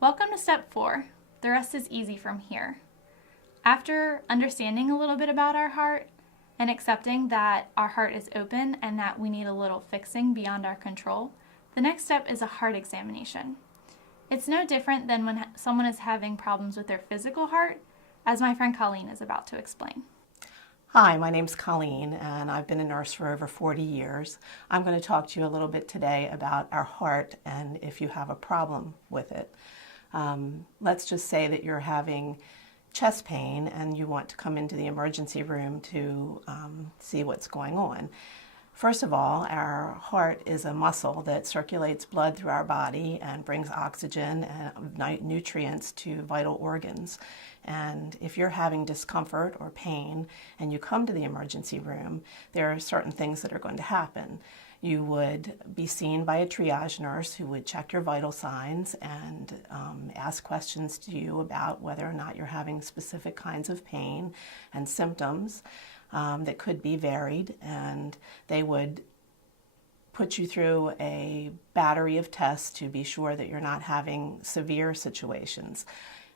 Welcome to step 4. The rest is easy from here. After understanding a little bit about our heart and accepting that our heart is open and that we need a little fixing beyond our control, the next step is a heart examination. It's no different than when someone is having problems with their physical heart, as my friend Colleen is about to explain. Hi, my name's Colleen, and I've been a nurse for over 40 years. I'm going to talk to you a little bit today about our heart and if you have a problem with it. Let's just say that you're having chest pain and you want to come into the emergency room to see what's going on. First of all, our heart is a muscle that circulates blood through our body and brings oxygen and nutrients to vital organs. And if you're having discomfort or pain and you come to the emergency room, there are certain things that are going to happen. You would be seen by a triage nurse who would check your vital signs and ask questions to you about whether or not you're having specific kinds of pain and symptoms that could be varied, and they would put you through a battery of tests to be sure that you're not having severe situations.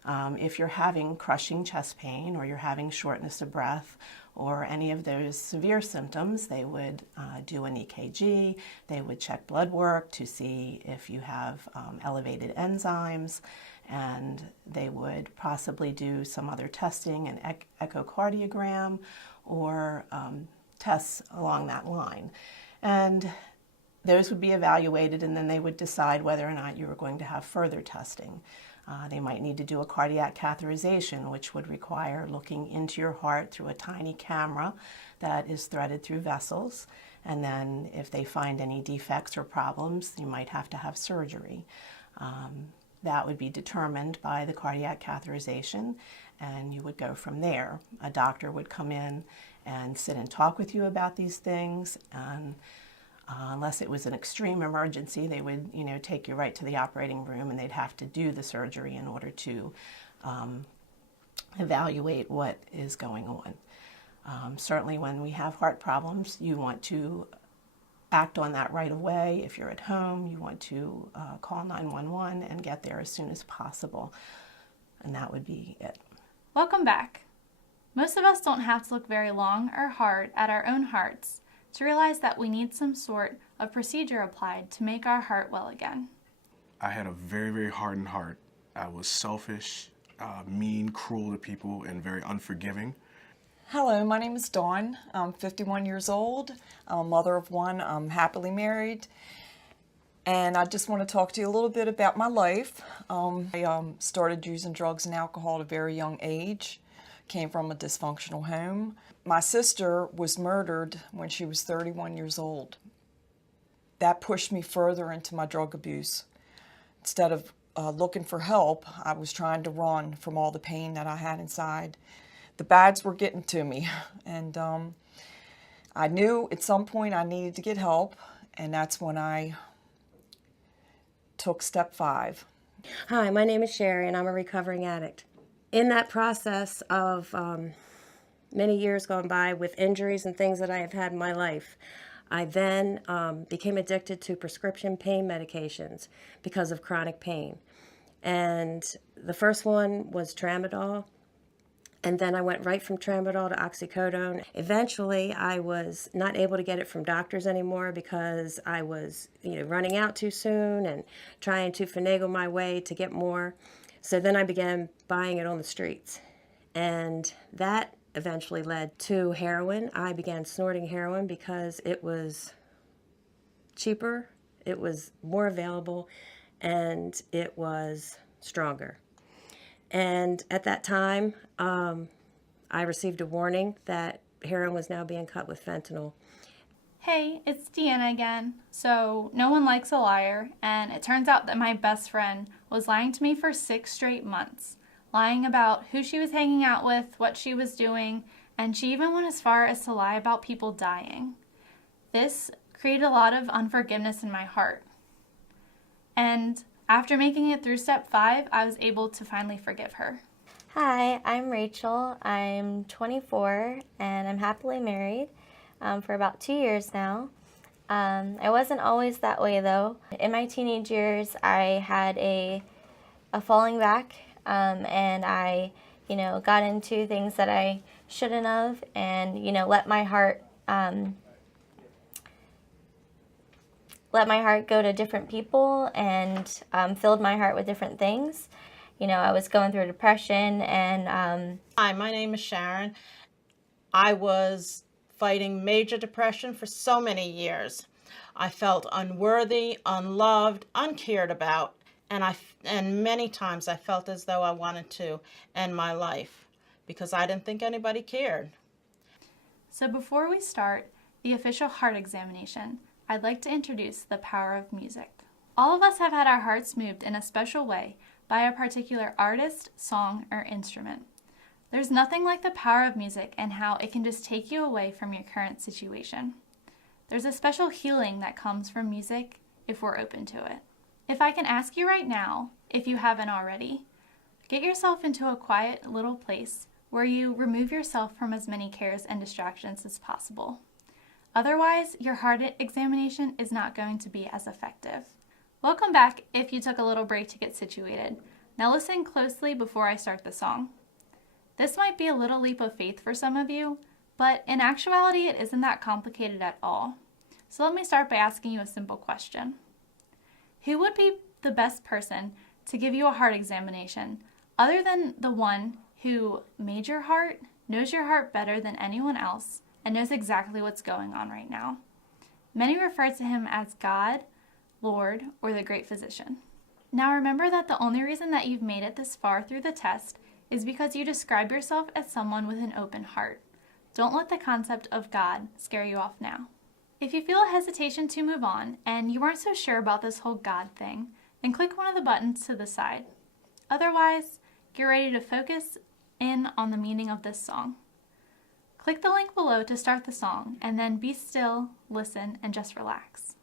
If you're having crushing chest pain or you're having shortness of breath or any of those severe symptoms, they would do an EKG, they would check blood work to see if you have elevated enzymes, and they would possibly do some other testing, an echocardiogram, or tests along that line. And those would be evaluated, and then they would decide whether or not you were going to have further testing. They might need to do a cardiac catheterization, which would require looking into your heart through a tiny camera that is threaded through vessels. And then if they find any defects or problems, you might have to have surgery. That would be determined by the cardiac catheterization, and you would go from there. A doctor would come in and sit and talk with you about these things, and unless it was an extreme emergency, they would, take you right to the operating room, and they'd have to do the surgery in order to evaluate what is going on. Certainly when we have heart problems, you want to act on that right away. If you're at home, you want to call 911 and get there as soon as possible. And that would be it. Welcome back. Most of us don't have to look very long or hard at our own hearts to realize that we need some sort of procedure applied to make our heart well again. I had a very, very hardened heart. I was selfish, mean, cruel to people, and very unforgiving. Hello, my name is Dawn. I'm 51 years old. I'm a mother of one. I'm happily married. And I just want to talk to you a little bit about my life. I started using drugs and alcohol at a very young age. Came from a dysfunctional home. My sister was murdered when she was 31 years old. That pushed me further into my drug abuse. Instead of looking for help, I was trying to run from all the pain that I had inside. The bads were getting to me, and I knew at some point I needed to get help, and that's when I took step 5. Hi, my name is Sherry, and I'm a recovering addict. In that process of many years gone by with injuries and things that I have had in my life, I then became addicted to prescription pain medications because of chronic pain. And the first one was Tramadol, and then I went right from Tramadol to oxycodone. Eventually, I was not able to get it from doctors anymore because I was running out too soon and trying to finagle my way to get more. So then I began buying it on the streets, and that eventually led to heroin. I began snorting heroin because it was cheaper, it was more available, and it was stronger. And at that time, I received a warning that heroin was now being cut with fentanyl. Hey, it's Deanna again. So, no one likes a liar, and it turns out that my best friend was lying to me for 6 straight months, lying about who she was hanging out with, what she was doing, and she even went as far as to lie about people dying. This created a lot of unforgiveness in my heart. And after making it through step 5, I was able to finally forgive her. Hi, I'm Rachel. I'm 24 and I'm happily married for about 2 years now. I wasn't always that way though. In my teenage years, I had a falling back, and I, got into things that I shouldn't have, and let my heart go to different people, and filled my heart with different things. I was going through depression, and Hi, my name is Sharon. I was fighting major depression for so many years. I felt unworthy, unloved, uncared about, and many times I felt as though I wanted to end my life because I didn't think anybody cared. So before we start the official heart examination, I'd like to introduce the power of music. All of us have had our hearts moved in a special way by a particular artist, song, or instrument. There's nothing like the power of music and how it can just take you away from your current situation. There's a special healing that comes from music if we're open to it. If I can ask you right now, if you haven't already, get yourself into a quiet little place where you remove yourself from as many cares and distractions as possible. Otherwise, your heart examination is not going to be as effective. Welcome back if you took a little break to get situated. Now listen closely before I start the song. This might be a little leap of faith for some of you, but in actuality it isn't that complicated at all. So let me start by asking you a simple question. Who would be the best person to give you a heart examination other than the one who made your heart, knows your heart better than anyone else, and knows exactly what's going on right now? Many refer to him as God, Lord, or the great physician. Now remember that the only reason that you've made it this far through the test is because you describe yourself as someone with an open heart. Don't let the concept of God scare you off now. If you feel a hesitation to move on and you weren't so sure about this whole God thing, then click one of the buttons to the side. Otherwise, get ready to focus in on the meaning of this song. Click the link below to start the song, and then be still, listen, and just relax.